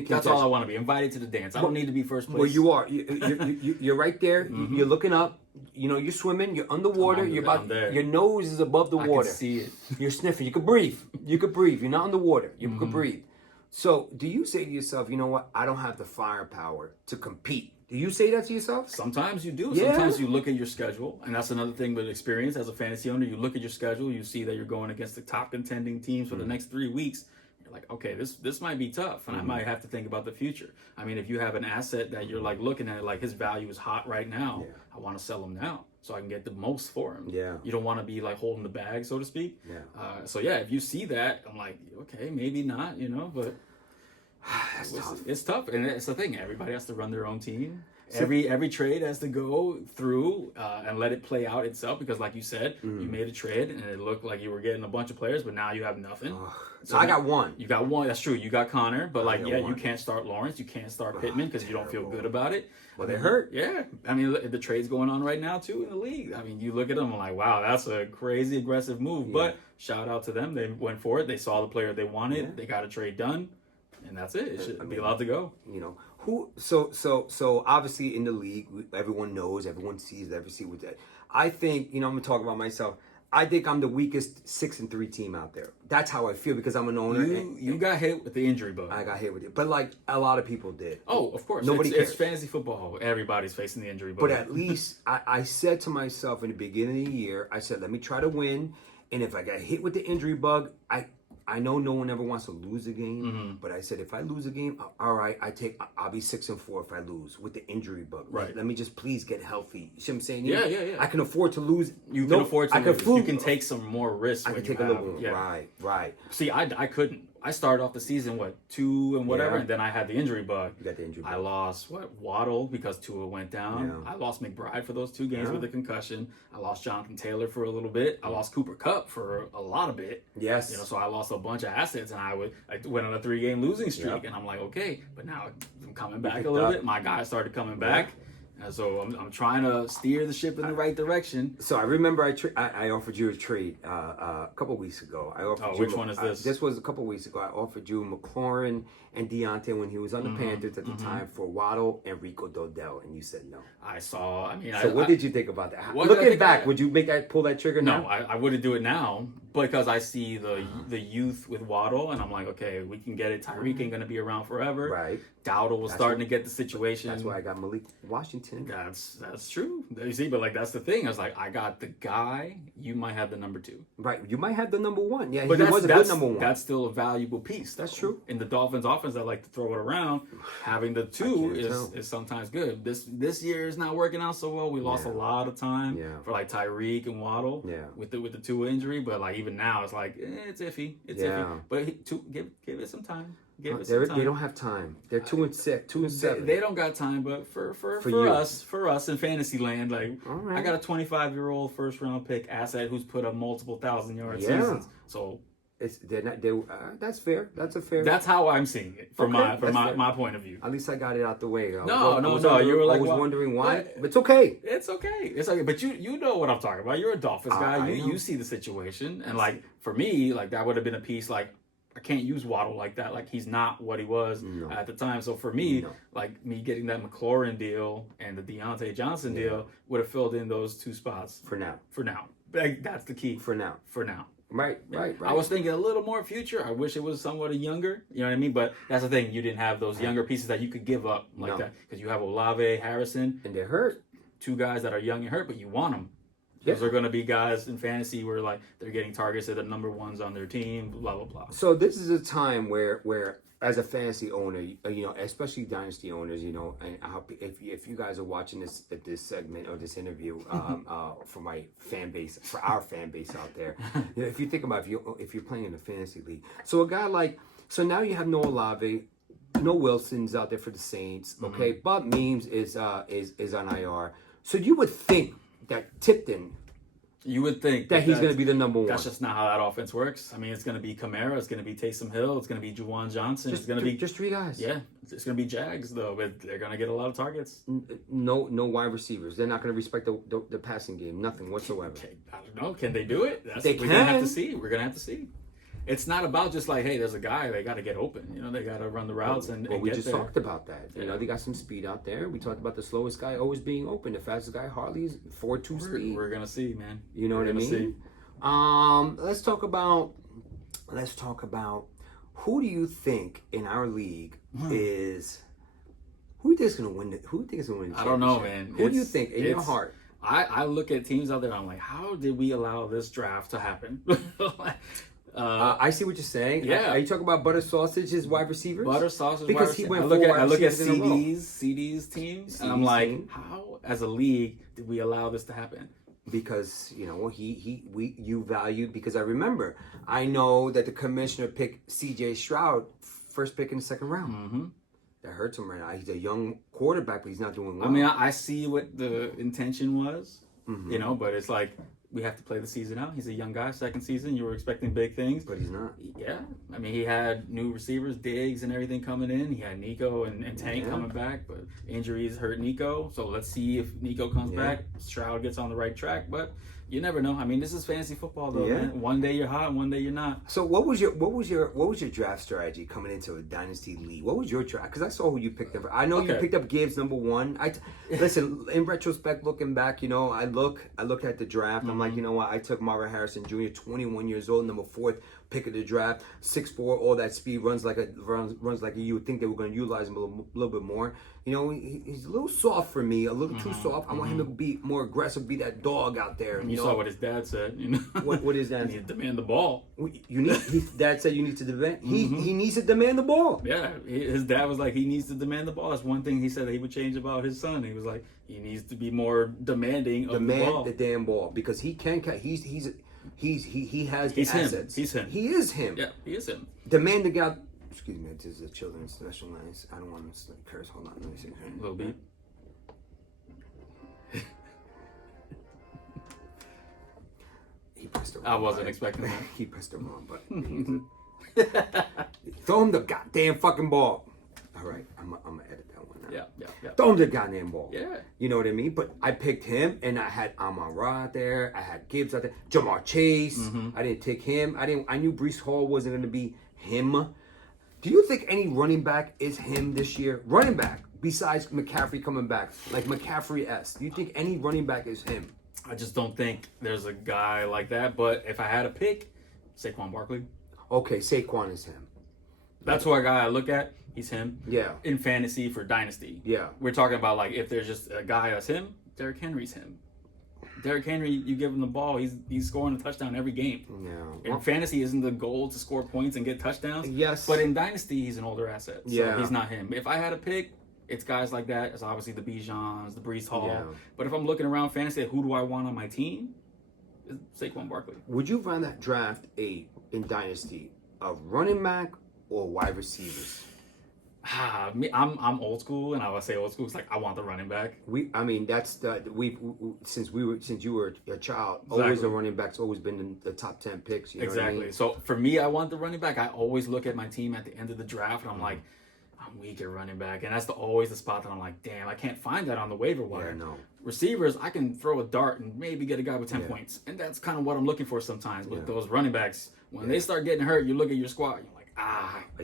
That's all I want to be. Invited to the dance. I don't need to be first place. Well, you are. You're right there. You're looking up. You're swimming. You're underwater. Your nose is above the water. I can see it. You're sniffing. You can breathe. You're not underwater. You can breathe. So, do you say to yourself, you know what? I don't have the firepower to compete. Do you say that to yourself? Sometimes you do. Yeah. Sometimes you look at your schedule, and that's another thing with experience as a fantasy owner. You look at your schedule, you see that you're going against the top contending teams for the next 3 weeks. You're like, okay, this might be tough, and I might have to think about the future. I mean, if you have an asset that you're like looking at, like his value is hot right now, I want to sell him now so I can get the most for him. Yeah. You don't want to be like holding the bag, so to speak. Yeah. If you see that, I'm like, okay, maybe not, but. It's tough, and it's the thing. Everybody has to run their own team. Every trade has to go through and let it play out itself. Because, like you said, you made a trade, and it looked like you were getting a bunch of players, but now you have nothing. So I got one. You got one. That's true. You got Connor, but you can't start Lawrence. You can't start Pittman because you don't feel good about it. Well, they hurt. Yeah, I mean, the trade's going on right now too in the league. I mean, you look at them and like, wow, that's a crazy aggressive move. But shout out to them. They went for it. They saw the player they wanted. Yeah. They got a trade done. And that's it. It should be allowed to go. So obviously in the league, everyone knows, everyone sees, what that. I think, I'm gonna talk about myself. I think I'm the weakest 6-3 team out there. That's how I feel because I'm an owner. You got hit with the injury bug. I got hit with it, but like a lot of people did. Oh, of course. Nobody cares. It's fantasy football. Everybody's facing the injury bug. But at least I said to myself in the beginning of the year, I said, let me try to win. And if I got hit with the injury bug, I know no one ever wants to lose a game, but I said if I lose a game, all right, I'll be 6-4 if I lose with the injury bug. Right. Let me just please get healthy. You see what I'm saying? Yeah. I can afford to lose. You can afford to lose. You can take some more risks. I can take a little more. Yeah. Right. See, I couldn't. I started off the season 2 and whatever, Yeah. and then I had the injury bug. You got the injury bug. I lost Waddle because Tua went down. Yeah. I lost McBride for those 2 games with a concussion. I lost Jonathan Taylor for a little bit. I lost Cooper Kupp for a lot of bit. Yes. So I lost a bunch of assets, and I went on a 3-game losing streak, and I'm like, okay, but now I'm coming back a little bit. My guys started coming back. And so I'm trying to steer the ship in the right direction. So I remember I offered you a trade a couple weeks ago. I offered you which one is this? This was a couple weeks ago. I offered you McLaurin and Deontay when he was on the Panthers at the time for Waddle and Rico Dodell, and you said no. So what did you think about that? What did I Looking think back, would you pull that trigger now? No, I wouldn't do it now because I see the youth with Waddle, and I'm like, okay, we can get it. Tyreek ain't gonna be around forever. Right. Dowdle was starting to get the situation. That's why I got Malik Washington. That's true. You see, but like that's the thing. I was like, I got the guy. You might have the number 2. Right. You might have the number 1. Yeah, but he was a good number 1. That's still a valuable piece. That's true. In the Dolphins' offense, I like to throw it around. Having the 2 is sometimes good. This year is not working out so well. We lost a lot of time for like Tyreek and Waddle. With the Tua injury, but like even now, it's like it's iffy. It's iffy. But give it some time. They don't have time. They're 2-6, 2-7. They don't got time, but for us in fantasy land, like I got a 25-year-old first round pick asset who's put up multiple 1,000-yard seasons. So that's fair. That's how I'm seeing it from my point of view. At least I got it out the way. No. You were like, I was wondering why, but it's okay. It's okay. But you know what I'm talking about. You're a Dolphins guy. You see the situation, and like for me, like that would have been a piece like. I can't use Waddle like that. Like he's not what he was at the time. So for me, like me getting that McLaurin deal and the Deontay Johnson deal would have filled in those 2 spots. For now. Like, that's the key. For now. Right. I was thinking a little more future. I wish it was somewhat younger. You know what I mean? But that's the thing. You didn't have those younger pieces that you could give up like that. Because you have Olave, Harrison. And they're hurt. 2 guys that are young and hurt, but you want them. Those are going to be guys in fantasy where like they're getting targets at the number 1s on their team, blah blah blah. So this is a time where as a fantasy owner, especially dynasty owners, and I hope if you guys are watching this segment or this interview for our fan base out there, if you think about if you're playing in a fantasy league, so a guy now you have no Olave. No Wilson's out there for the Saints, okay? But Memes is on IR. So you would think that Tipton, you would think that he's going to be the number 1. That's just not how that offense works. I mean, it's going to be Kamara, it's going to be Taysom Hill, it's going to be Juwan Johnson. It's going to be just 3 guys. Yeah, it's going to be Jags though, but they're going to get a lot of targets. No wide receivers. They're not going to respect the passing game. Nothing whatsoever. Okay, I don't know. Can they do it? They can. We're going to have to see. We're going to have to see. It's not about just like, hey, there's a guy, they got to get open. They got to run the routes and we get just there. talked about that. They got some speed out there. We talked about the slowest guy always being open. The fastest guy, Harley's 4.2 speed. We're gonna see, man. You know what I mean? See. Let's talk about who do you think in our league is who do you think is gonna win? Who do you think is gonna win? I don't know, man. Who do you think in your heart? I look at teams out there. I'm like, how did we allow this draft to happen? I see what you're saying. Yeah. Are you talking about Butter Sausage's wide receivers? Butter Sausage, because he went. I look at CD's teams, and I'm like, how as a league did we allow this to happen? Because you valued, because I know that the commissioner picked C.J. Stroud first pick in the 2nd round. That hurts him right now. He's a young quarterback, but he's not doing well. I mean, I see what the intention was, but it's like we have to play the season out. He's a young guy, 2nd season. You were expecting big things. But he's not. Yeah. I mean, he had new receivers, Diggs and everything coming in. He had Nico and Tank coming back, but injuries hurt Nico. So let's see if Nico comes back. Stroud gets on the right track. But you never know. I mean, this is fantasy football, though. Yeah. Man. One day you're hot, one day you're not. So what was your draft strategy coming into a dynasty league? What was your draft? Because I saw who you picked up. I know you picked up Gibbs number 1. Listen, in retrospect, looking back, you know, I looked at the draft. I'm like, you know what? I took Marvin Harrison Jr., 21 years old, number 4th pick of the draft, 6'4", all that speed, runs like you would think they were going to utilize him a little bit more. You know, he's a little soft for me, a little too soft. I want him to be more aggressive, be that dog out there. You saw what his dad said. You know, what is that? He needs to demand the ball. Dad said you need to demand. He needs to demand the ball. Yeah, his dad was like, he needs to demand the ball. That's one thing he said that he would change about his son. He was like, he needs to be more demanding of the ball. Demand the damn ball because he can. He has the assets. He's him. He is him. Yeah, he is him. Demand the guy. Excuse me, this is a children's special nice. I don't want to curse. Hold on, let me see. A little bit. He pressed the wrong I wasn't button. expecting that. He pressed the wrong button. Throw him the goddamn fucking ball. All right, I'm gonna edit that one out. Yeah. Throw him the goddamn ball. Yeah. You know what I mean? But I picked him, and I had Amon-Ra out there. I had Gibbs out there. Jamar Chase. I didn't take him. I knew Breece Hall wasn't gonna be him. Do you think any running back is him this year? Running back, besides McCaffrey coming back, like McCaffrey-esque. Do you think any running back is him? I just don't think there's a guy like that. But if I had a pick, Saquon Barkley. Okay, Saquon is him. That's what a guy I look at. He's him. Yeah. In fantasy for dynasty. Yeah. We're talking about like if there's just a guy that's him, Derrick Henry's him. Derrick Henry, you give him the ball, he's scoring a touchdown every game. Yeah. In fantasy, isn't the goal to score points and get touchdowns? Yes. But in dynasty, he's an older asset. So Yeah. he's not him. If I had a pick, it's guys like that. It's obviously the Bijans, the Breece Hall. Yeah. But if I'm looking around fantasy, who do I want on my team? It's Saquon Barkley. Would you run that draft 8 in dynasty of running back or wide receivers? I'm old school, and I would say old school. It's like I want the running back. Since you were a child, Exactly. always the running back's always been in the top 10 picks. You know Exactly. what I mean? So for me, I want the running back. I always look at my team at the end of the draft, and I'm like, I'm weak at running back, and that's always the spot that I'm like, damn, I can't find that on the waiver wire. Yeah, no. Receivers, I can throw a dart and maybe get a guy with 10 points, and that's kind of what I'm looking for sometimes. With those running backs, when they start getting hurt, you look at your squad, you're like,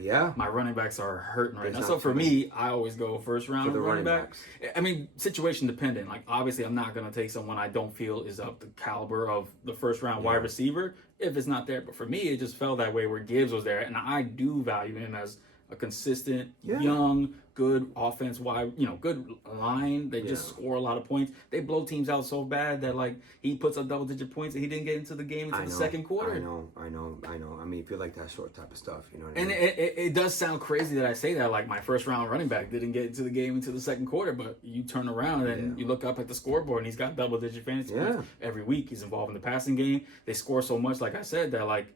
Yeah. my running backs are hurting right now. There's So not for too me, I always go first round For the running running back. backs. I mean, situation dependent. Like obviously, I'm not gonna take someone I don't feel is up the caliber of the first round wide receiver if it's not there. But for me, it just felt that way where Gibbs was there, and I do value him as a consistent, young, good offense, good line. They just score a lot of points. They blow teams out so bad that like he puts up double-digit points and he didn't get into the game until the second quarter. I know. I mean, if you like that short type of stuff, you know what I And mean? it does sound crazy that I say that. Like my first round running back didn't get into the game until the second quarter, but you turn around and you look up at the scoreboard and he's got double-digit fantasy points every week. He's involved in the passing game. They score so much, like I said, that like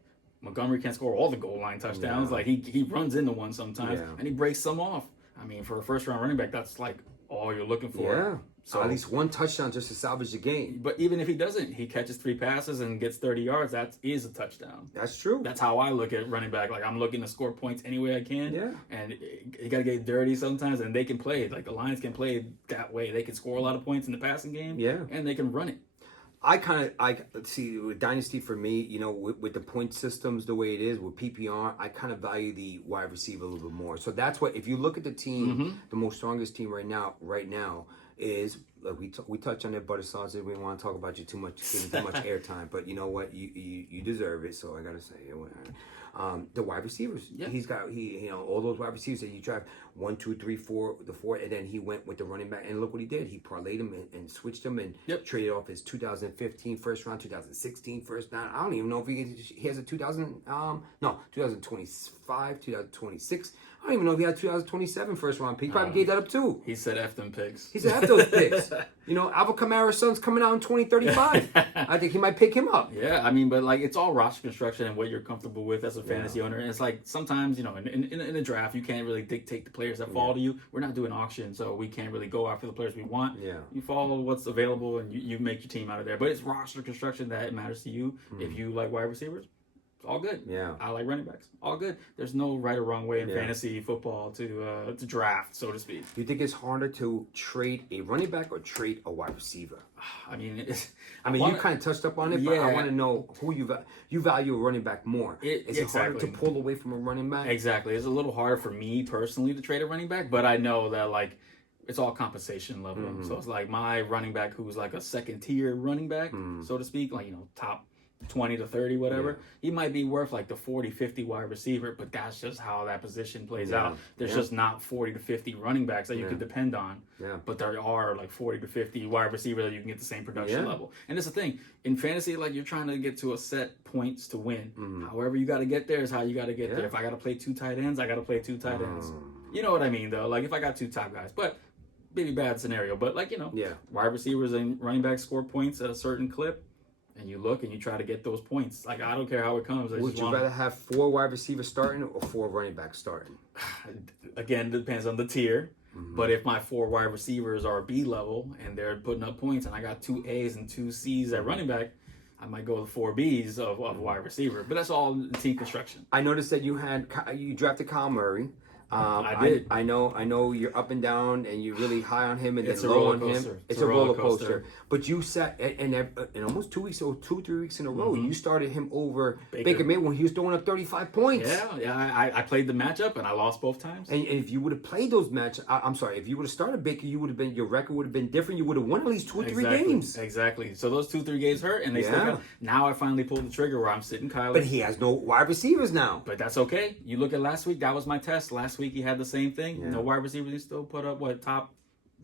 Montgomery can't score all the goal line touchdowns. Like he runs into one sometimes and he breaks some off. I mean, for a first round running back, that's like all you're looking for. Yeah. So at least one touchdown just to salvage the game. But even if he doesn't, he catches 3 passes and gets 30 yards. That is a touchdown. That's true. That's how I look at running back. Like I'm looking to score points any way I can. Yeah. And you got to get dirty sometimes, and they can play. Like the Lions can play that way. They can score a lot of points in the passing game. Yeah. And they can run it. I see with Dynasty for me, you know, with the point systems the way it is with PPR, I kind of value the wide receiver a little bit more. So that's what, if you look at the team, the most strongest team right now is like we touched on that butter sausage. We don't want to talk about you too much, giving too much airtime, but you know what, you deserve it. So I gotta say it. The wide receivers, he's got all those wide receivers that you draft 1, 2, 3, 4, the 4, and then he went with the running back, and look what he did. He parlayed him and switched him and traded off his 2015 first round, 2016 first round. I don't even know if he has a 2025, 2026. I don't even know if he had 2027 first round pick. He probably gave that up too. He said F them picks. He said F those picks. You know, Alvin Kamara's son's coming out in 2035. I think he might pick him up. Yeah, I mean, but like it's all roster construction and what you're comfortable with as a fantasy owner. And it's like sometimes, in a draft, you can't really dictate the players that fall to you. We're not doing auction, so we can't really go after the players we want. Yeah. You follow what's available and you make your team out of there. But it's roster construction that matters to you. If you like wide receivers, All good. Yeah. I like running backs. All good. There's no right or wrong way in fantasy football to draft, so to speak. Do you think it's harder to trade a running back or trade a wide receiver? I mean, you kind of touched up on it, but I want to know who you value a running back more. Is it harder to pull away from a running back? Exactly. It's a little harder for me personally to trade a running back, but I know that like it's all compensation level. So it's like my running back who's like a second tier running back, so to speak, like, top 20 to 30, whatever. He might be worth like the 40, 50 wide receiver, but that's just how that position plays out. There's just not 40 to 50 running backs that you can depend on. But there are like 40 to 50 wide receiver that you can get the same production level. And that's the thing. In fantasy, like you're trying to get to a set points to win. However you got to get there is how you got to get there. If I got to play 2 tight ends, I got to play 2 tight ends. You know what I mean, though? Like if I got 2 top guys. But maybe bad scenario. But like, wide receivers and running backs score points at a certain clip. And you look and you try to get those points. Like, I don't care how it comes. Would you rather have 4 wide receivers starting or 4 running backs starting? Again, it depends on the tier. But if my 4 wide receivers are B level and they're putting up points and I got 2 A's and 2 C's at running back, I might go with 4 B's of wide receiver. But that's all team construction. I noticed that you drafted Kyle Murray. I did. I know you're up and down, and you're really high on him, and it's then a low roller on coaster. him. It's a roller coaster. But you sat in almost 2 weeks or 2-3 weeks in a row. You started him over Baker Mayfield when he was throwing up 35 points. Yeah. I played the matchup and I lost both times. And if you would have played those if you would have started Baker, your record would have been different. You would have won at least 2 or 3 games. Exactly. So those 2-3 games hurt, and they still got. Now I finally pulled the trigger where I'm sitting Kyler. But he has no wide receivers now. But that's okay. You look at last week. That was my test. Last week he had the same thing. No wide receivers. He still put up top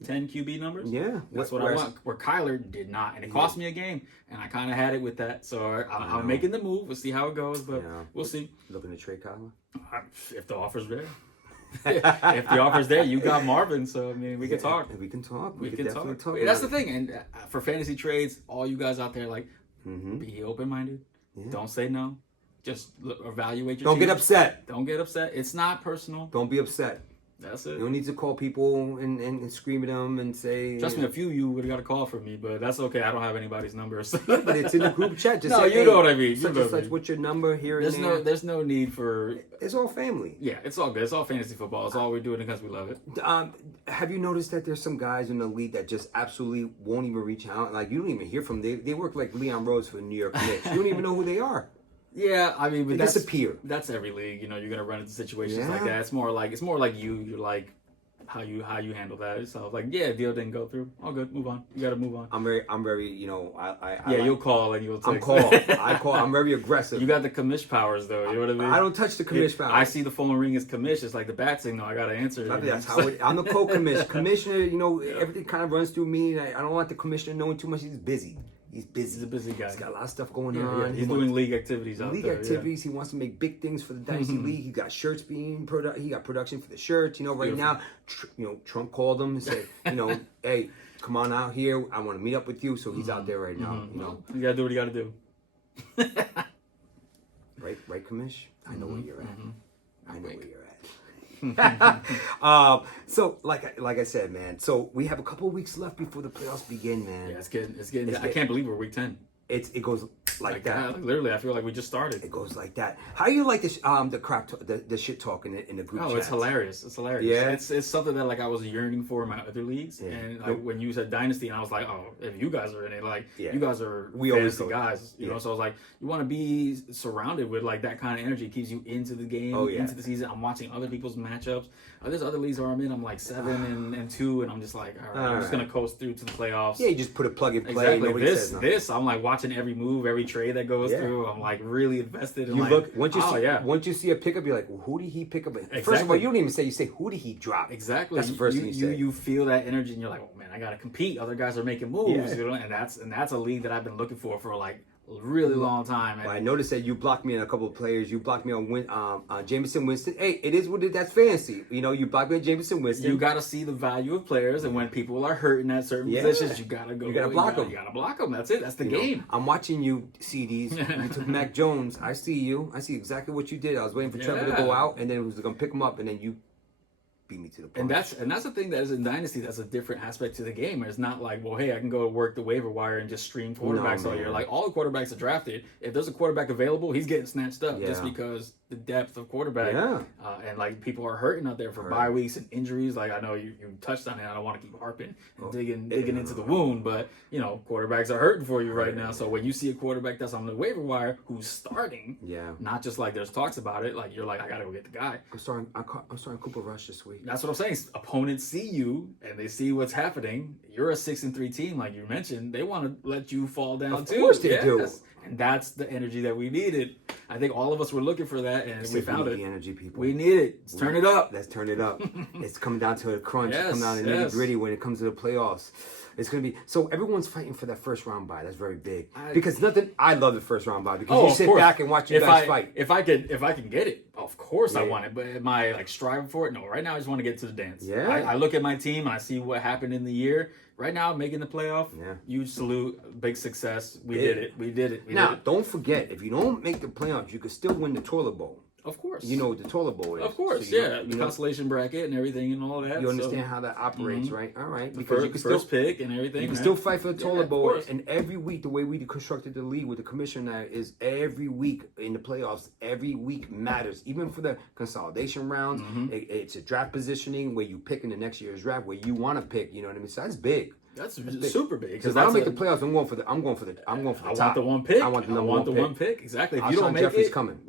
10 QB numbers. Yeah, that's what I want. Where Kyler did not, and it cost me a game. And I kind of had it with that. So I'm making the move. We'll see how it goes, but we'll see. Looking to trade Kyler? If the offer's there. If the offer's there, you got Marvin. So I mean, we can talk. We can talk. We can definitely talk. That's the thing. And for fantasy trades, all you guys out there, like, be open-minded. Yeah. Don't say no. Just evaluate your. Don't get upset. Don't get upset. It's not personal. Don't be upset. That's it. You don't need to call people and scream at them and say. Trust me, a few of you would have got a call from me, but that's okay. I don't have anybody's numbers. Yeah, but it's in the group chat. Just no, say, you know what I mean. Such, what's your number here? There's no need for. It's all family. Yeah, it's all good. It's all fantasy football. It's all we're doing because we love it. Have you noticed that there's some guys in the league that just absolutely won't even reach out? Like you don't even hear from them. They work like Leon Rose for the New York Knicks. You don't even know who they are. Yeah, I mean, but they disappear. That's every league. You're gonna run into situations like that. It's more like you. You're like. How you handle that? So like, deal didn't go through. All good. Move on. You got to move on. I'm very. You'll call and you'll text. I call. I'm very aggressive. You got the commish powers though. You know what I mean? I don't touch the commish powers. I see the phone ring as commish. It's like the bat signal. I got to answer. That's how I'm the co-commissioner. Commissioner, everything kind of runs through me. And I don't want the commissioner knowing too much. He's busy. He's a busy guy. He's got a lot of stuff going on. Yeah. He's doing league activities out there. He wants to make big things for the Dynasty League. He got shirts being he got production for the shirts. Right now, Trump called him and said, hey, come on out here. I want to meet up with you. So he's out there right now. You gotta do what you gotta do. Right, Commish? I know where you're at. I know where you're at. So like I said, man. So we have a couple of weeks left before the playoffs begin, man. Yeah, it's getting. I can't believe we're week 10. It goes like that. Literally, I feel like we just started. It goes like that. How do you like the shit talking in the group? Oh, chats? It's hilarious. It's hilarious. Yeah, it's something that I was yearning for in my other leagues, and when you said Dynasty, and I was like, oh, if you guys are in it, you guys are fantasy guys, you know. So I was like, you want to be surrounded with that kind of energy. It keeps you into the game, into the season. I'm watching other people's matchups. There's other leagues where I'm in. I'm 7-2, and I'm just like, all right, I'm just gonna coast through to the playoffs. Yeah, you just put a plug and play. Exactly. This I'm watching every move, every trade that goes through. I'm really invested in. You look once you see a pickup, you're like, well, who did he pick up? Exactly. First of all, you don't even say. You say, who did he drop? Exactly. That's the first thing you say. You feel that energy, and you're like, oh man, I gotta compete. Other guys are making moves, and that's a league that I've been looking for a really long time. Well, I noticed that you blocked me on a couple of players. You blocked me on Jameson Winston. Hey, it is what it is. That's fancy. You blocked me on Jameson Winston. You got to see the value of players, and when people are hurting at certain positions, you got to go. You got to block them. You got to block them. That's it. That's the game. I'm watching you, CDs. You took Mac Jones. I see you. I see exactly what you did. I was waiting for Trevor to go out, and then it was going to pick him up, and then you beat me to the punch. And that's the thing that is in Dynasty. That's a different aspect to the game. It's not like, well, hey, I can go work the waiver wire and just stream quarterbacks all year. Like all the quarterbacks are drafted. If there's a quarterback available, he's getting snatched up just because the depth of quarterback. Yeah. And like people are hurting out there for bye weeks and injuries. Like I know you touched on it. I don't want to keep harping and digging into the wound, but quarterbacks are hurting for you right now. So when you see a quarterback that's on the waiver wire who's starting, not just like there's talks about it, like you're like, I gotta go get the guy. I'm starting Cooper Rush this week. That's what I'm saying. Opponents see you and they see what's happening. You're a 6-3 team, like you mentioned. They want to let you fall down too. Of course they do. And that's the energy that we needed. I think all of us were looking for that, and we found it. The energy, people. We need it. Let's turn it up. Let's turn it up. It's coming down to a crunch. It's coming down to nitty gritty when it comes to the playoffs. It's going to be so everyone's fighting for that first round bye. That's very big because nothing. I love the first round bye because you sit back and watch you guys fight. If I can get it, of course I want it. But am I like striving for it? No. Right now I just want to get to the dance. Yeah. I look at my team and I see what happened in the year. Right now, making the playoff. Yeah. Huge salute, big success. We did it. We did it. Now, don't forget, if you don't make the playoffs, you can still win the toilet bowl. Of course. You know what the toilet bowl is. Of course, the consolation bracket and everything and all that. You understand how that operates, right? All right. Because you can first pick and everything. You can still fight for the toilet bowl. And every week, the way we constructed the league with the commissioner is every week in the playoffs, every week matters. Even for the consolidation rounds, it's a draft positioning where you pick in the next year's draft where you want to pick. You know what I mean? So that's big. That's super big. Because I don't make the playoffs. I'm going for the top. I want the one pick. I want the number one pick. Exactly. If you don't make Jeffrey's coming.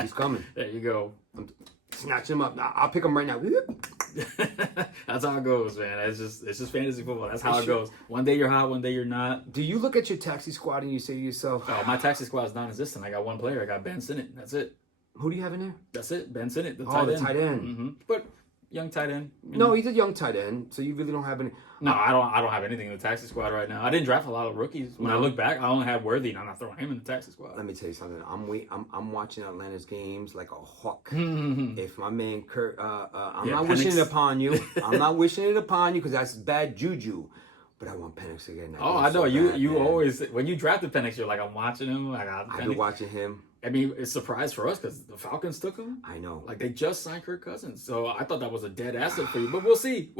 He's coming. There you go. Snatch him up. I'll pick him right now. That's how it goes, man. It's just fantasy football. That's how it goes. One day you're hot, one day you're not. Do you look at your taxi squad and you say to yourself, "Oh, my taxi squad is non-existent. I got one player. I got Ben Sinnott. That's it." Who do you have in there? That's it. Ben Sinnott, the tight end. Mm-hmm. But young tight end. No, he's a young tight end, so you really don't have any. No, I don't have anything in the taxi squad right now. I didn't draft a lot of rookies. When I look back, I only have Worthy, and I'm not throwing him in the taxi squad. Let me tell you something. I'm watching Atlanta's games like a hawk. If my man Kurt, I'm not wishing it upon you. I'm not wishing it upon you because that's bad juju. But I want Penix again. I know. You always, when you drafted Penix, you're like, I'm watching him. I've been watching him. I mean, it's a surprise for us because the Falcons took him. I know. Like, they just signed Kirk Cousins. So I thought that was a dead asset for you. But we'll see.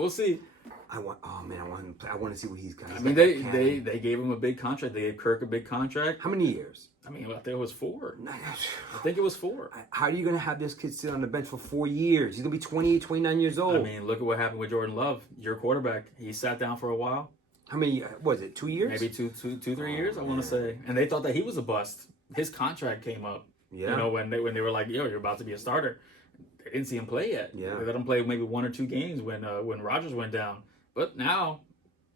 I want him to play. I want to see what he's got. I mean, they gave him a big contract. They gave Kirk a big contract. How many years? I mean, I think it was 4. I think it was 4. How are you going to have this kid sit on the bench for 4 years? He's going to be 28, 29 years old. I mean, look at what happened with Jordan Love, your quarterback. He sat down for a while. How many, was it, 2 years? Maybe 3 years, I want to say. And they thought that he was a bust. His contract came up. Yeah. You know, when they were like, yo, you're about to be a starter. They didn't see him play yet. Yeah. They let him play maybe 1 or 2 games when Rodgers went down. But now,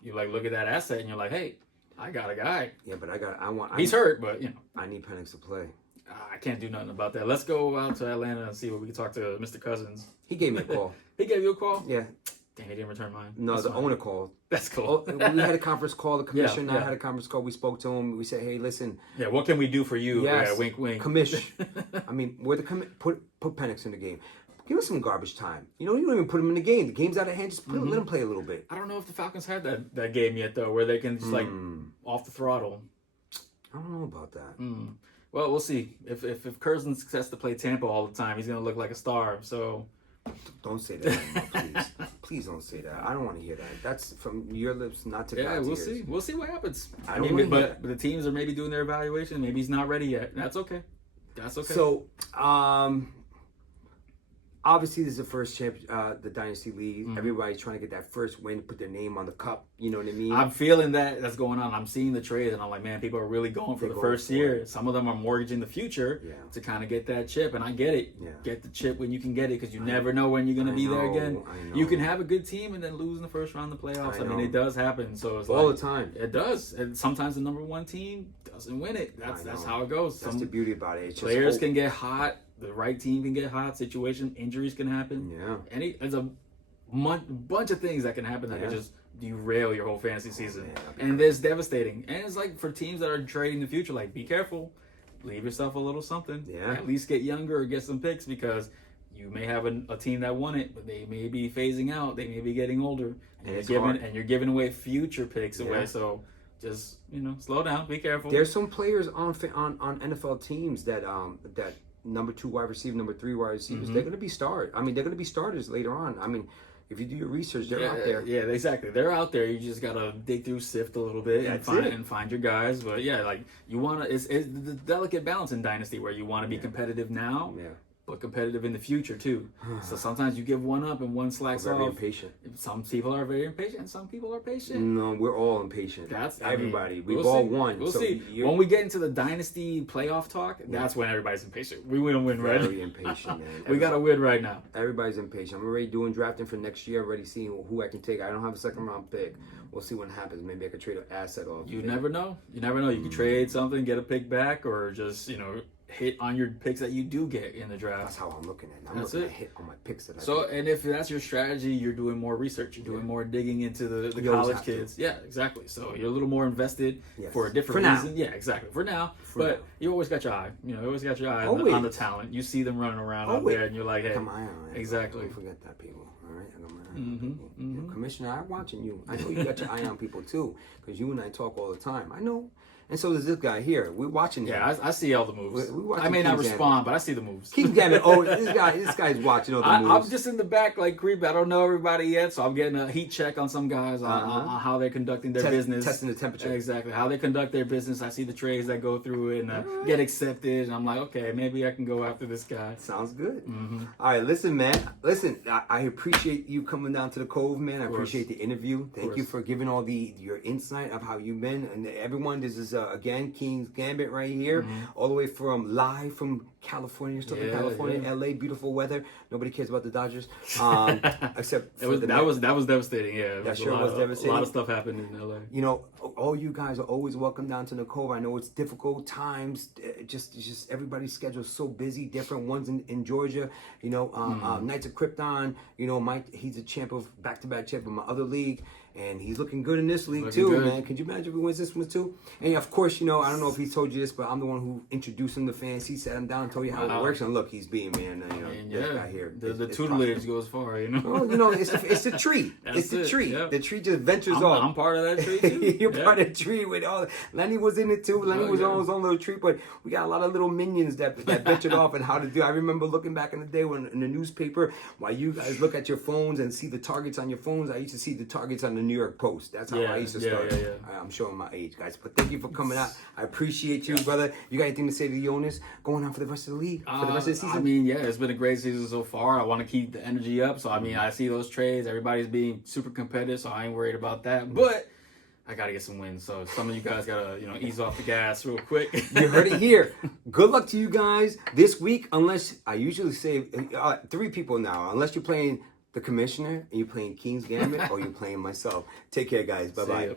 you like look at that asset and you're like, hey, I got a guy. Yeah, but he's hurt, but I need Penix to play. I can't do nothing about that. Let's go out to Atlanta and see what we can talk to Mr. Cousins. He gave me a call. He gave you a call? Yeah. Damn, he didn't return mine. No, That's the fine. owner called. That's cool. We had a conference call. The commissioner and I had a conference call. We spoke to him. We said, hey, listen. Yeah, what can we do for you? Yes. Yeah, wink, wink. Commish. I mean, put Penix in the game. Give us some garbage time. You don't even put him in the game. The game's out of hand. Just let him play a little bit. I don't know if the Falcons had that game yet, though, where they can just, off the throttle. I don't know about that. Well, we'll see. If Cousins has to play Tampa all the time, he's going to look like a star. So don't say that anymore, please. Please don't say that. I don't want to hear that. That's from your lips, not to God's we'll ears. see. We'll see what happens. But the teams are maybe doing their evaluation. Maybe he's not ready yet. That's okay. So, obviously, this is the first the Dynasty League. Everybody's trying to get that first win, put their name on the cup. You know what I mean? I'm feeling that's going on. I'm seeing the trades, and I'm like, man, people are really going for the first year. Some of them are mortgaging the future to kind of get that chip, and I get it. Yeah. Get the chip when you can get it, because you never know when you're going to be there again. You can have a good team and then lose in the first round of the playoffs. I mean, it does happen. So it's all the time. It does, and sometimes the number one team doesn't win it. That's how it goes. That's the beauty about it. It's just players can get hot. The right team can get hot. Situation, injuries can happen. Yeah. There's a bunch of things that can happen that can just derail your whole fantasy season. And it's devastating. And it's like for teams that are trading the future, like, be careful. Leave yourself a little something. Yeah. At least get younger or get some picks, because you may have a team that won it, but they may be phasing out. They may be getting older. And you're giving away future picks away. So just, slow down. Be careful. There's some players on NFL teams that number 2 wide receiver, number 3 wide receivers. They're going to be stars. I mean, they're going to be starters later on. I mean, if you do your research, they're out there. Yeah, exactly. They're out there. You just gotta dig through, sift a little bit, and find your guys. But yeah, like you wanna, it's the delicate balance in Dynasty where you want to be competitive now, but competitive in the future too. So sometimes you give one up and one slacks off. Very impatient. Some people are very impatient, and some people are patient. No, we're all impatient. That's everybody. We've all won. We'll see. When we get into the Dynasty playoff talk, that's when everybody's impatient. We want to win, right? Very impatient, man. We got to win right now. Everybody's impatient. I'm already doing drafting for next year. Already seeing who I can take. I don't have a second round pick. We'll see what happens. Maybe I could trade an asset off. You never know. You never know. You could trade something, get a pick back, or just hit on your picks that you do get in the draft. That's how I'm looking at it. I'm looking at hit on my picks that I get. And if that's your strategy, you're doing more research. You're doing more digging into the college kids. Yeah, exactly. So you're a little more invested for a different reason. Yeah, exactly. For now. But you always got your eye. You always got your eye on the talent. You see them running around out there, and you're like, hey. Got my eye on it. Exactly. Don't forget that, people. All right? I got my eye on people. Commissioner, I'm watching you. I know you got your eye on people, too, because you and I talk all the time. I know. And so does this guy here. We're watching him. Yeah, I see all the moves. I may not respond, but I see the moves. Kings Gambet. Oh, this guy's watching all the moves. I'm just in the back like creepy. I don't know everybody yet, so I'm getting a heat check on some guys on how they're conducting their business. Testing the temperature. Exactly. How they conduct their business. I see the trades that go through it and get accepted. And I'm like, okay, maybe I can go after this guy. Sounds good. All right, listen, man. Listen, I appreciate you coming down to the Cove, man. I appreciate the interview. Thank you for giving all your insight of how you've been. And everyone, this is, again, Kings Gambet right here, all the way live from California, still in California, LA, beautiful weather. Nobody cares about the Dodgers, except for that was devastating. Yeah, that sure was devastating. A lot of stuff happened in LA. All you guys are always welcome down to the Cove. I know it's difficult times. Just everybody's schedule is so busy. Different ones in Georgia. Knights of Krypton. Mike, he's a champ of back-to-back champ of my other league. And he's looking good in this league too, man. Could you imagine if he wins this one too? And of course, I don't know if he told you this, but I'm the one who introduced him to fans. He sat him down and told you how it works. And look, he's being, man. This guy here. The tutelage goes far, Well, it's the tree. It's the tree. Yep. The tree just ventures off. I'm part of that tree too. You're part of the tree with all. Lenny was in it too. Lenny was on his own little tree, but we got a lot of little minions that ventured off and how to do. I remember looking back in the day when in the newspaper, while you guys look at your phones and see the targets on your phones, I used to see the targets on the New York Post. That's how I used to start. I'm showing my age, guys. But thank you for coming out. I appreciate you, brother. You got anything to say to the owners going on for the rest of the league, for the rest of the season? I mean, it's been a great season so far. I want to keep the energy up. So, I see those trades. Everybody's being super competitive, so I ain't worried about that. But I got to get some wins. So some of you guys got to, ease off the gas real quick. You heard it here. Good luck to you guys this week, unless I usually say 3 people now, unless you're playing the Commissioner and you're playing Kings Gambit or you're playing myself. Take care, guys. Bye-bye.